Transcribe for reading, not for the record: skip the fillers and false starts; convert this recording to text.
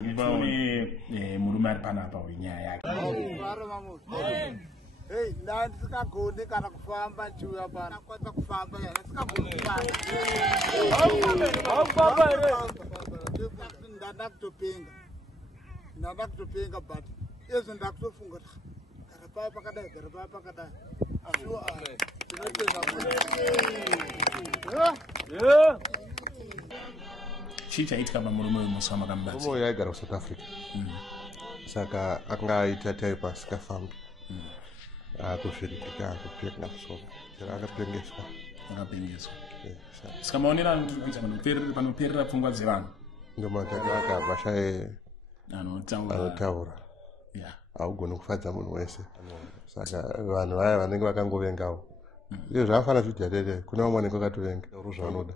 Ndine murume ari panapa wenyaya yake. Hey, ndandisingagoni kana kufamba chiuya pana nakwanisa kufamba yana singagoni ndanda kutopenga but izvo ndakutofunga gara paya pakadai ashuwa chii chaitika pamurume wemusi wamakamudzi? Murume aigara kuSouth Africa, saka akanga aita type asingafambi, akuzviridika akupenga musoro, akapengeswa. Saka maonera anokuita panoperera pfungwa dzevanhu ndomataka mashaye anotaura haugoni kufadza munhu wese, saka vanhu vaya vanenge vakangovengawo izvo zvafana zvidya dede kuna vamwe vanenge vakatovenga uru zvavanoda.